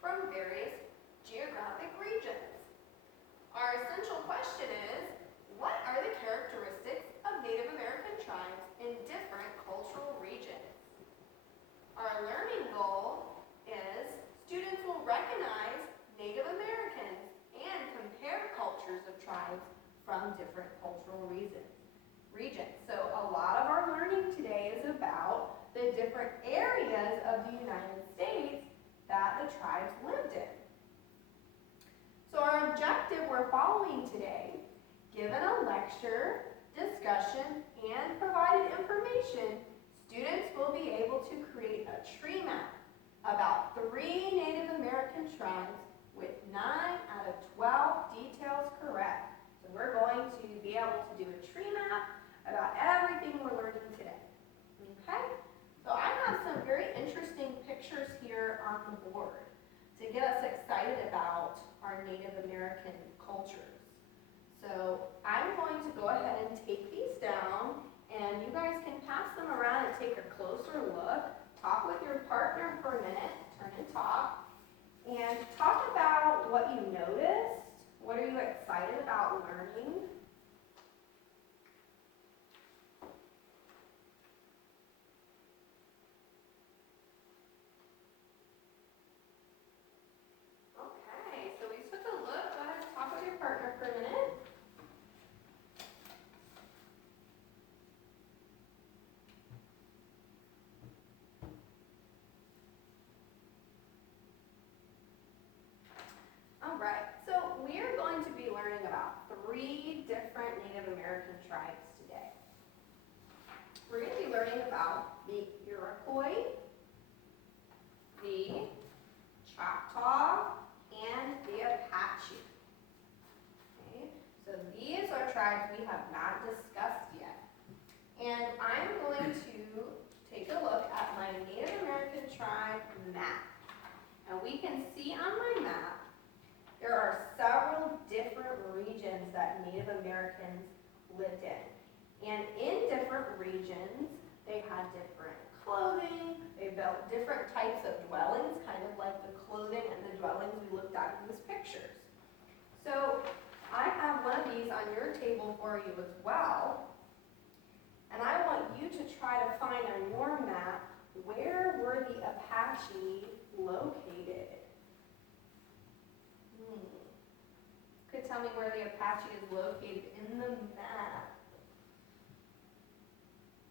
from various geographic regions. Our essential question is, what are the characteristics of Native American tribes in different cultural regions? Our learning goal is students will recognize Native Americans and compare cultures of tribes from different cultural regions. So a lot of our learning today is about the different areas of the United States that the tribes lived in. So our objective we're following today, given a lecture, discussion, and provided information, students will be able to create a tree map about 3 Native American tribes with 9 out of 12 details correct. So we're going to be able to do a tree map about everything we're learning today. Okay? So I have some very interesting pictures here on the board to get us excited about our Native American cultures. So I'm going to go ahead and take these down, and you guys can pass them around and take a closer look. Talk with your partner for a minute, turn and talk, and talk about what you noticed. What are you excited about learning? Okay, so we took a look. Go ahead and talk with your partner for a minute. All right, so we are going to be learning about 3 different Native American tribes today. We're going to be learning about the Iroquois, the Choctaw, and the Apache. Okay, so these are tribes we have not discussed yet. And I'm going to take a look at my Native American tribe map. And we can see on my map there are several different regions that Native Americans lived in. And in different regions, they had different clothing, they built different types of dwellings, kind of like the clothing and the dwellings we looked at in these pictures. So I have one of these on your table for you as well. And I want you to try to find on your map, where were the Apache located? Could tell me where the Apache is located in the map.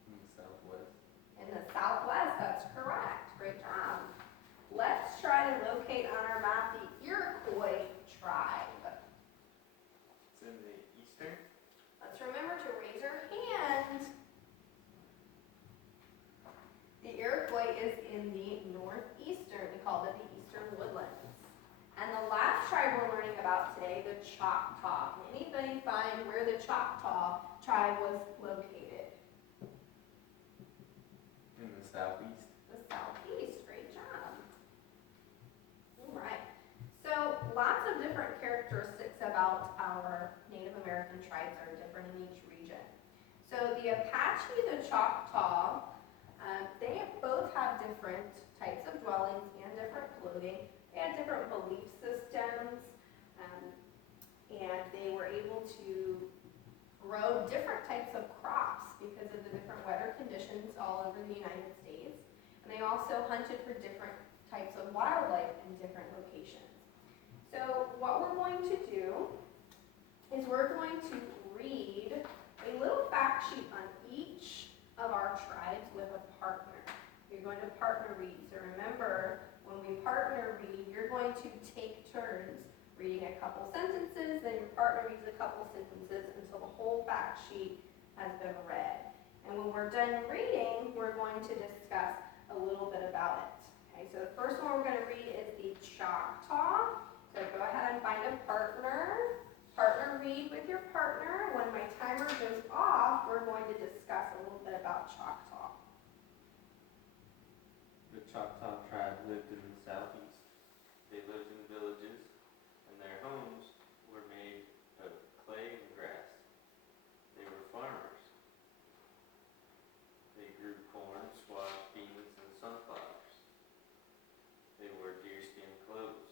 In the southwest. In the southwest, that's correct. Great job. Let's try to locate on our map the Iroquois tribe. It's in the eastern. Let's remember to raise our hand. The Iroquois is in the northeastern. We call it the eastern woodlands. And the last tribe we're learning about today, the Choctaw. Can anybody find where the Choctaw tribe was located? In the southeast. The southeast. Great job. All right. So lots of different characteristics about our Native American tribes are different in each region. So the Apache, the Choctaw, they both have different types of dwellings and different clothing. They had different belief systems, and they were able to grow different types of crops because of the different weather conditions all over the United States. And they also hunted for different types of wildlife in different locations. So what we're going to do is we're going to read a little fact sheet on each of our tribes with a partner. You're going to partner read. So remember, when we partner read, you're going to take turns reading a couple sentences, then your partner reads a couple sentences until the whole fact sheet has been read. And when we're done reading, we're going to discuss a little bit about it. Okay, so the first one we're going to read is the Choctaw. So go ahead and find a partner. Partner read with your partner. When my timer goes off, we're going to discuss a little bit about Choctaw. The Choctaw tribe lived in the southeast. They lived in villages, and their homes were made of clay and grass. They were farmers. They grew corn, squash, beans, and sunflowers. They wore deerskin clothes.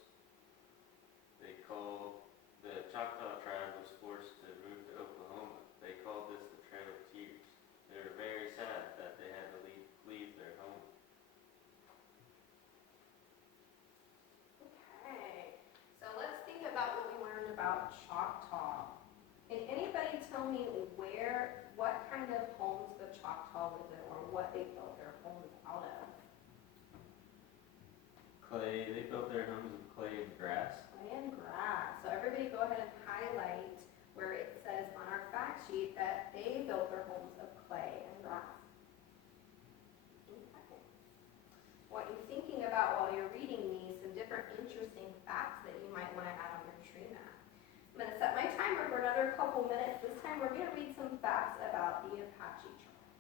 about Choctaw. Can anybody tell me what kind of homes the Choctaw lived in, or what they built their homes out of? Clay, they built their homes of clay and grass. Clay and grass. So everybody go ahead and highlight where it says on our fact sheet that they built their homes of clay and grass. Okay. What you're thinking about while you're reading these, some different interesting facts that you might want to add on your tree map. I'm going to set my timer for another couple minutes. This time we're going to read some facts about the Apache tribe.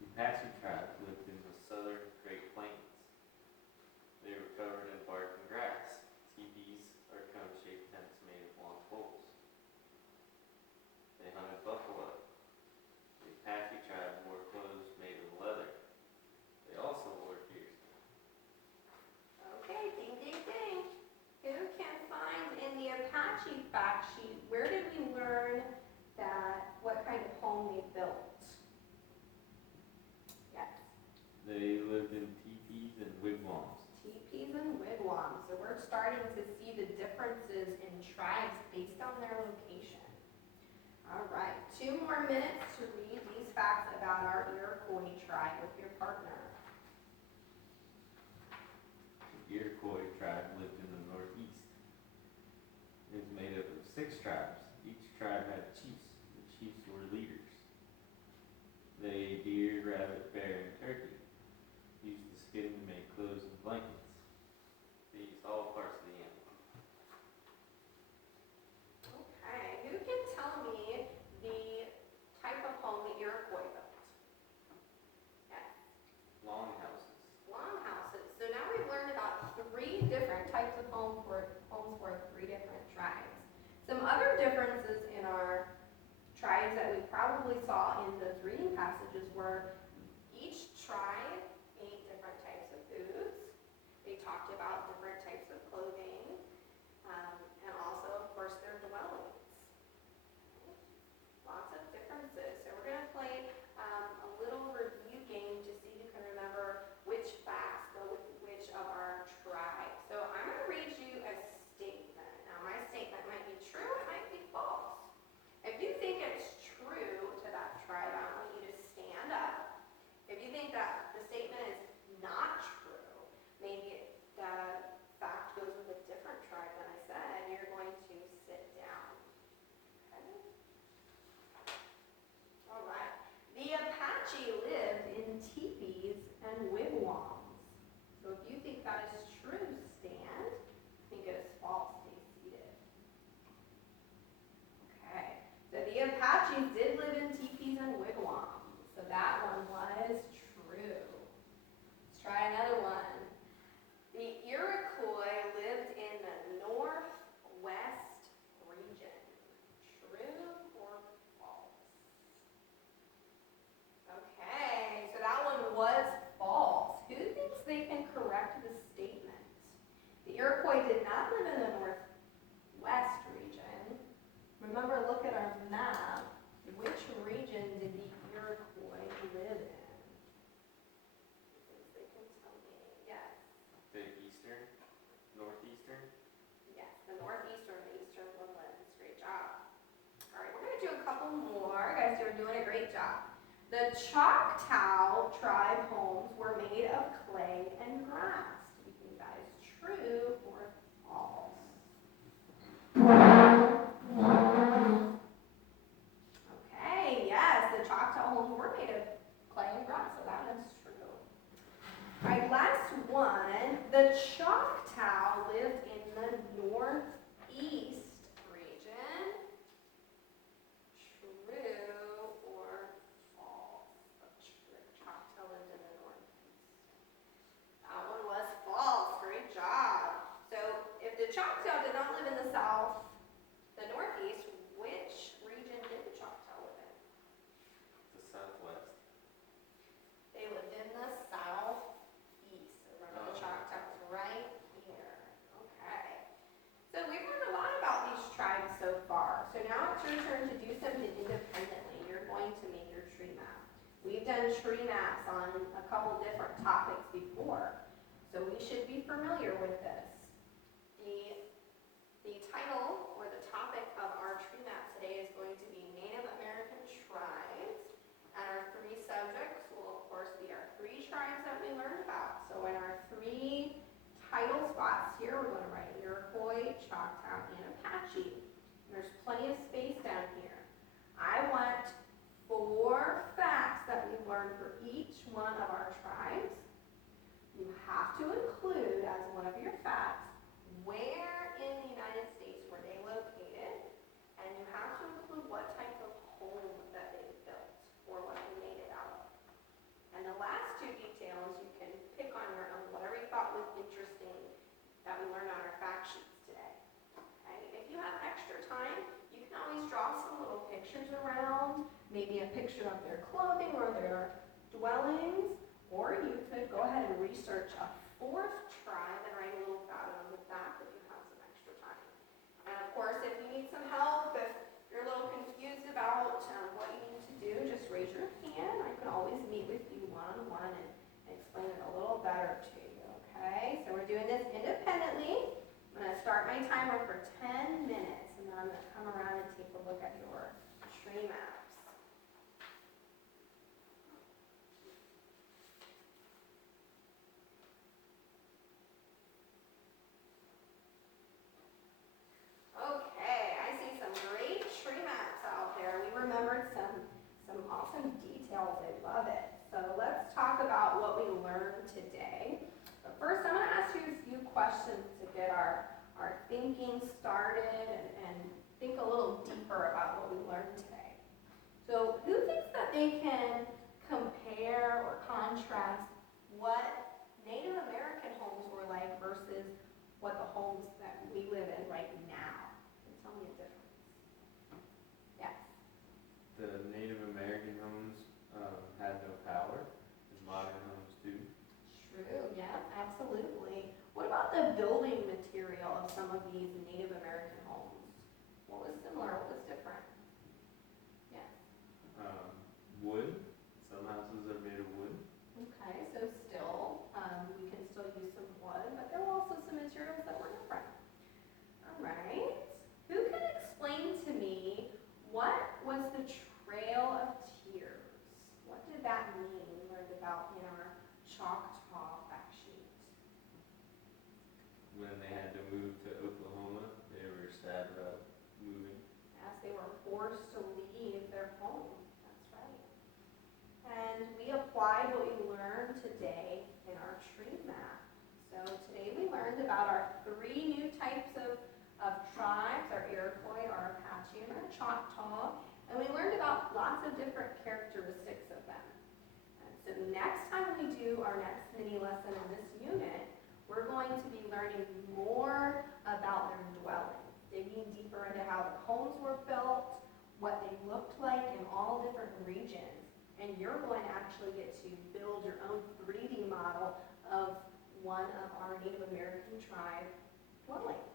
The Apache tribe lived in the southern Great Plains. They were covered in bark and grass. Teepees are cone-shaped tents made of long poles. They hunted buffalo. The Apache tribe wore clothes made of leather. They also wore deerskin. Okay, ding, ding, ding. Who can find in the Apache fact sheet, where did we learn what kind of home they built? Yes. They lived in teepees and wigwams. Teepees and wigwams. So we're starting to see the differences in tribes based on their location. All right, 2 more minutes to read these facts about our Iroquois tribe with your partner. The Iroquois tribe lived in the northeast. It was made up of 6 tribes. Each tribe had chiefs. The chiefs were leaders. They ate deer, rabbit, bear, and turkey. Used the skin to make clothes and blankets. They used all parts of the animal. Okay, who can tell me the type of home the Iroquois built? Yes. Longhouses. Longhouses. So now we've learned about 3 different types of homes for 3 different tribes. Some other differences in our tribes that we probably saw in those reading passages were each tribe ate different types of foods. They talked about different types of clothing, and also, of course, their dwellings. Lots of differences. So we're going to play a little review game to see if you can remember which facts go with which of our tribes. So I'm going to read you a statement. Now, my statement might be true, it might be false. If you think it's true to that tribe, I want you to stand up. If you think that the statement is not true, maybe that fact goes with a different tribe than I said, you're going to sit down. Okay? All right. The Apache lived in teepees and wigwams. So if you think that is true, stand. If you think it is false, stay seated. Okay. So the Apaches did live in teepees and wigwams. So that one was true. Let's try another one. The Iroquois lived in the northwest region. True or false? Okay, so that one was false. Who thinks they can correct the statement? The Iroquois did not live in the northwest region. Remember, look at our map. Which region did the Iroquois live in? Who thinks they can tell me? Yes. The eastern, northeastern. Yes, the northeastern, the eastern woodlands. Great job. All right, we're going to do a couple more. Guys, you're doing a great job. The Choctaw tribe homes were made of clay and grass. Do you think that is true or false? Okay, yes, the Choctaw homes were made of clay and grass, so that is true. All right, last one. The Choctaw lived in the northeast region. True or false? The Choctaw lived in the northeast. That one was false. Great job. So if the Choctaw did not live in the south, the northeast, which region did the Choctaw live in? The southwest. They lived in the southeast. So remember, the Choctaw was right here. Okay. So we've learned a lot about these tribes so far. So now it's your turn to do something independently. You're going to make your tree map. We've done tree maps on a couple different topics before. So we should be familiar with this. The title or the topic of our tree map today is going to be Native American tribes. And our three subjects will of course be our three tribes that we learned about. So in our three title spots here, we're going to write Iroquois, Choctaw, and Apache. There's plenty of space down here. I want 4 facts that we learned for each one of our tribes. You have to include as one of your facts where in the United States were they located, and you have to include what type of home that they built or what they made it out of. And the last 2 details you can pick on your own, whatever you thought was interesting that we learned on our fact sheets today. Okay? If you have extra time, you can always draw some little pictures around, maybe a picture of their clothing or their dwellings, or you could go ahead and research a 4th tribe and write a little about it on the back if you have some extra time. And of course, if you need some help, if you're a little confused about what you need to do, just raise your hand. I can always meet with you one-on-one and explain it a little better to you, okay? So we're doing this independently. I'm going to start my timer for 10 minutes, and then I'm going to come around and take a look at your tree maps. Okay, I see some great tree maps out there. We remembered some awesome details. I love it. So let's talk about what we learned today. But first, I'm going to ask you a few questions to get our thinking started and think a little deeper about what we learned today. So who thinks that they can compare or contrast what Native American homes were like versus what the homes that we live in right now? Can you tell me a difference? Yes. The Native American homes had no power, as modern homes do. True, yeah, absolutely. What about the building material of some of these Native American homes? What was similar? What was different? Yes. Wood. Some houses are made of wood. Okay, so still, we can still use some wood, but there were also some materials that were different. All right. Who can explain to me what was the Trail of Tears? What did that mean? We learned about in our Choctaw fact sheet. When they had to move to Oklahoma, they were sad about moving. As they were forced to leave their home. That's right. And we applied what we learned today in our tree map. So today we learned about our 3 new types of tribes, our Iroquois, our Apache, and our Choctaw. And we learned about lots of different characteristics of them. And so next time we do our next mini lesson in this unit, we're going to be learning more about their dwellings, digging deeper into how the homes were built, what they looked like in all different regions. And you're going to actually get to build your own 3D model of one of our Native American tribe dwellings.